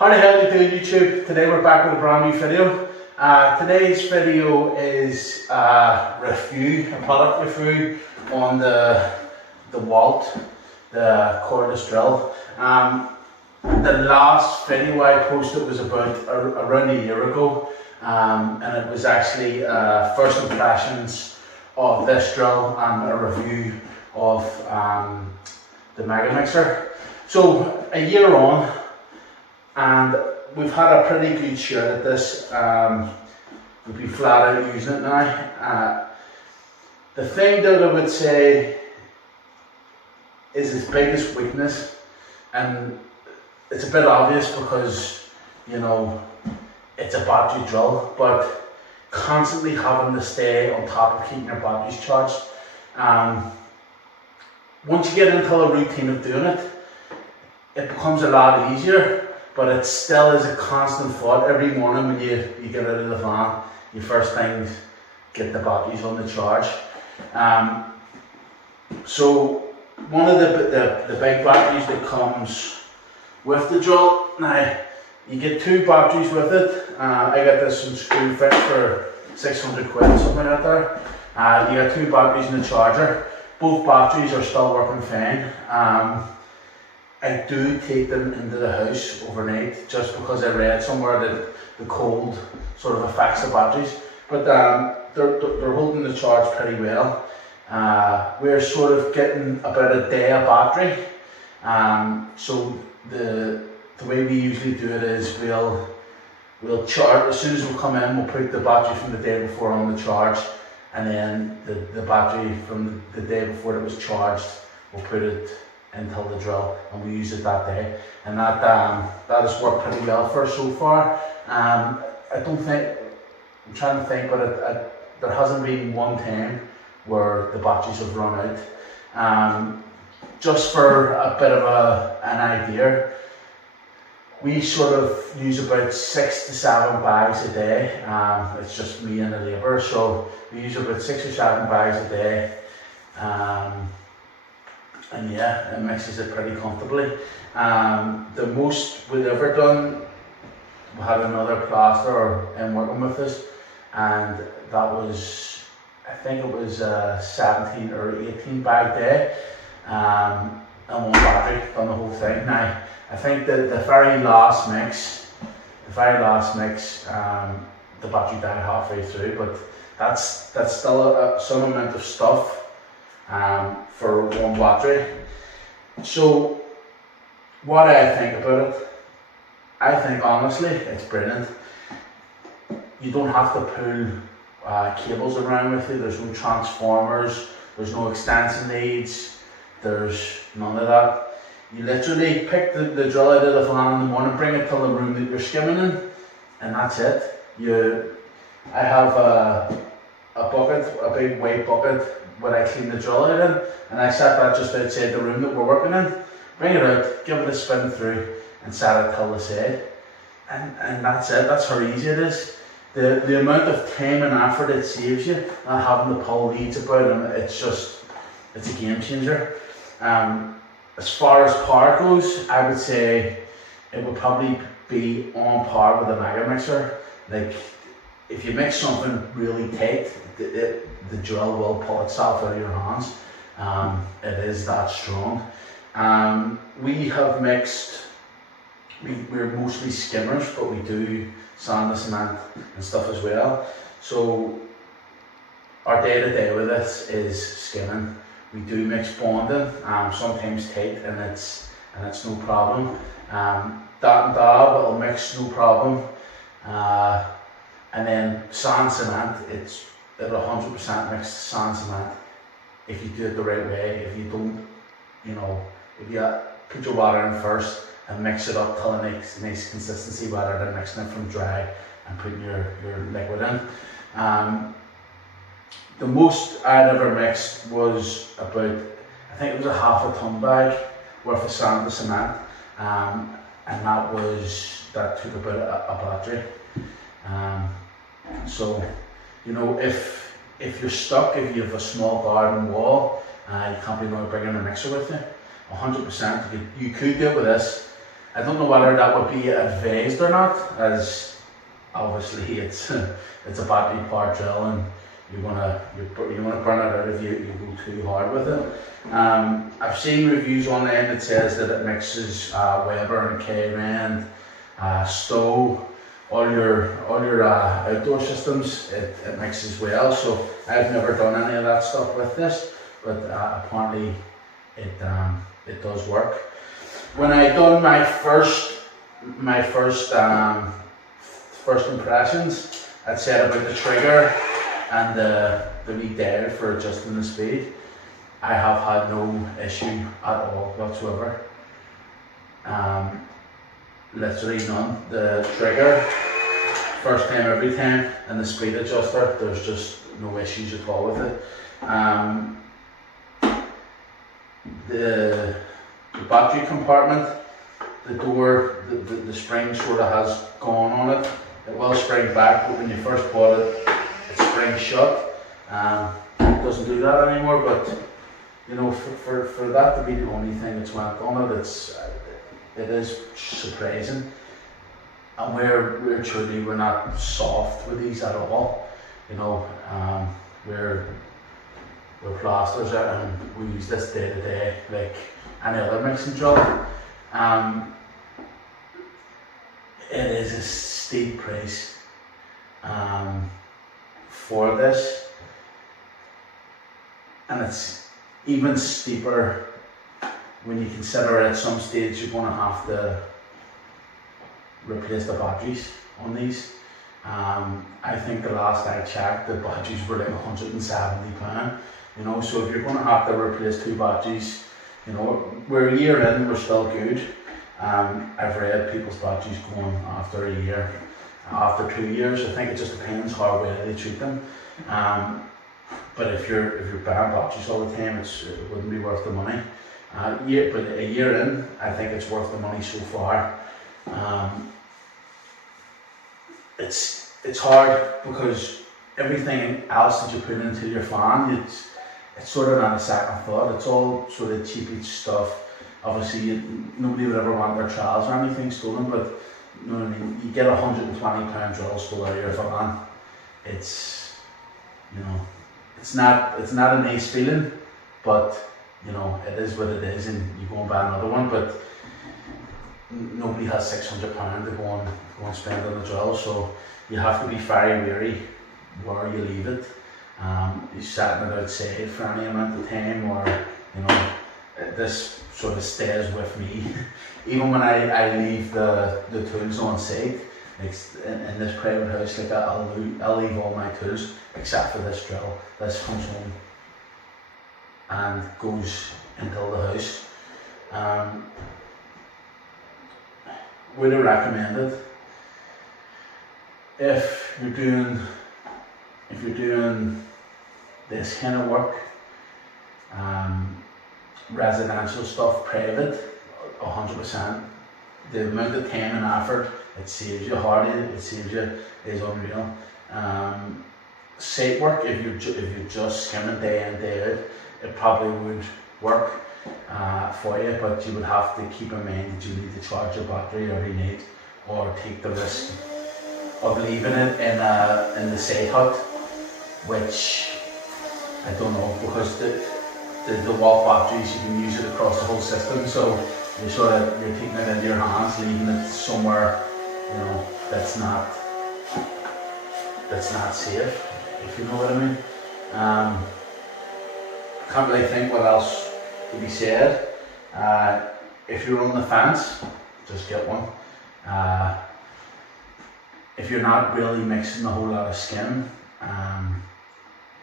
How the hell you doing, YouTube? Today we're back with a brand new video. Today's video is a product review on the Dewalt, the cordless drill. The last video I posted was about around a year ago, and it was actually first impressions of this drill and a review of the Mega Mixer. So a year on, and we've had a pretty good shot at this. We'll be flat out using it now. The thing that I would say is its biggest weakness, and it's a bit obvious because, you know, it's a battery drill, but constantly having to stay on top of keeping your batteries charged. Once you get into a routine of doing it, it becomes a lot easier, but it still is a constant thought. Every morning when you get out of the van, your first thing is get the batteries on the charge. So one of the big batteries that comes with the drill, now you get two batteries with it. I got this in Screwfix for 600 quid, something like that. You got two batteries and a charger. Both batteries are still working fine. I do take them into the house overnight just because I read somewhere that the cold sort of affects the batteries, but they're holding the charge pretty well. We're sort of getting about a day of battery. So the way we usually do it is we'll charge as soon as we come in. We'll put the battery from the day before on the charge, and then the battery from the day before it was charged, we'll put it until the drill, and we use it that day, and that has worked pretty well for us so far. I'm trying to think, but there hasn't been one time where the batteries have run out. Just for a bit of an idea, we sort of use about 6 to 7 bags a day. It's just me and the labour, so we use about 6 or 7 bags a day. And yeah, it mixes it pretty comfortably. The most we've ever done, we had another plasterer in working with us, and that was, I think it was a 17 or 18 bag day, and one battery done the whole thing. Now, I think that the very last mix, the battery died halfway through, but that's still some amount of stuff for one battery. So what I think about it, I think honestly it's brilliant. You don't have to pull cables around with you. There's no transformers, there's no extension leads, there's none of that. You literally pick the drill out of the van in the morning, bring it to the room that you're skimming in, and that's it. I have a bucket, a big white bucket, where I clean the drill out in, and I set that just outside the room that we're working in. Bring it out, give it a spin through, and set it till the side. And that's it. That's how easy it is. The amount of time and effort it saves you, not having to pull leads about, and it's a game changer. As far as power goes, I would say it would probably be on par with the Mega Mixer. Like, if you mix something really tight, the drill will pull itself out of your hands. It is that strong. We have mixed, we're mostly skimmers, but we do sand and cement and stuff as well. So our day-to-day with this is skimming. We do mix bonding, sometimes tight, and it's no problem. That and dab, it'll mix no problem. And then sand cement, it'll 100% mix sand cement if you do it the right way. If you don't, you know, if you put your water in first and mix it up till it makes nice consistency rather than mixing it from dry and putting your liquid in. The most I'd ever mixed was about, I think it was a half a ton bag worth of sand to cement, and that took about a battery. So, you know, if you're stuck, if you have a small garden wall, you can't be bringing a mixer with you, 100%. You could do it with this. I don't know whether that would be advised or not, as obviously it's it's a battery powered drill and you want to burn it out if you go too hard with it. I've seen reviews online that says that it mixes Weber and K-Rand, Stowe, all your outdoor systems. It mixes well. So I've never done any of that stuff with this, but apparently it does work. When I done my first impressions, I'd said about the trigger and the wee dial for adjusting the speed. I have had no issue at all whatsoever. Literally none. The trigger, first time every time, and the speed adjuster, there's just no issues at all with it. The battery compartment, the door, the spring sort of has gone on it. It will spring back, but when you first bought it, it springs shut. It doesn't do that anymore, but you know, for that to be the only thing that's went on it, it is surprising. And we're not soft with these at all. You know, we're plasters and we use this day to day like any other mixing drill. It is a steep price for this, and it's even steeper when you consider at some stage you're going to have to replace the batteries on these. I think the last I checked, the batteries were like £170. You know, so if you're going to have to replace 2 batteries, you know, we're a year in, we're still good. I've read people's batteries going after a year, after 2 years. I think it just depends how well they treat them. But if you're buying batteries all the time, it wouldn't be worth the money. But a year in, I think it's worth the money so far. It's hard because everything else that you put into your fan, it's sort of not a second thought. It's all sort of cheapy stuff. Obviously, nobody would ever want their trowels or anything stolen, but you know what I mean. You get a £120 drill stole out of your van. It's, you know, it's not a nice feeling, but you know, it is what it is, and you go and buy another one. But nobody has £600 to go and spend on a drill, so you have to be very wary where you leave it. You're setting it outside for any amount of time, or you know, this sort of stays with me. Even when I leave the tools on site, like in this private house, like I'll leave all my tools except for this drill. This comes home and goes into the house. Would I recommend it? If you're doing this kind of work, residential stuff, private, 100%. The amount of time and effort it saves you, it saves you, is unreal. Site work, if you're just skimming day in, day out, it probably would work for you, but you would have to keep in mind that you need to charge your battery every night, or take the risk of leaving it in the site hut, which I don't know, because the Dewalt batteries, you can use it across the whole system, so you're taking it into your hands, leaving it somewhere, you know, that's not safe, if you know what I mean. Can't really think what else to be said. If you're on the fence, just get one. If you're not really mixing a whole lot of skim,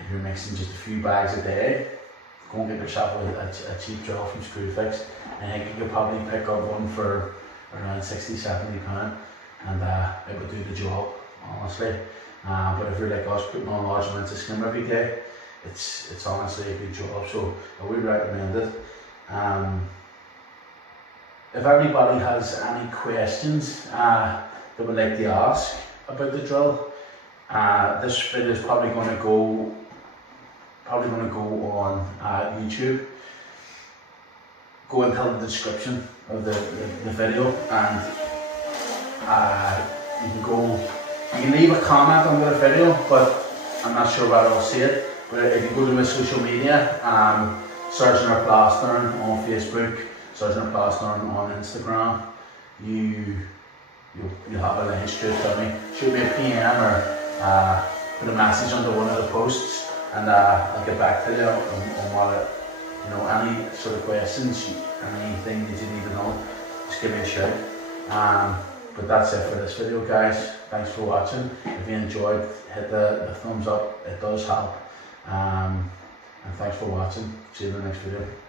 if you're mixing just a few bags a day, go and get yourself a cheap drill from Screwfix. I think you could probably pick up one for around £60–70, and it would do the job, honestly. But if you're like us, putting on large amounts of skim every day, it's honestly a good job, so I would recommend it. If anybody has any questions they would like to ask about the drill, this video is probably going to go on YouTube. go into the description of the video, and you can leave a comment under the video, but I'm not sure whether I'll see it. But if you go to my social media, searching our Plastering on Facebook, searching our Plastering on Instagram, you'll have a link straight to me. Shoot me a PM or put a message under one of the posts, and I'll get back to you on what any sort of questions, anything that you need to know, just give me a shout. But that's it for this video, guys. Thanks for watching. If you enjoyed, hit the thumbs up, it does help. And thanks for watching. See you in the next video.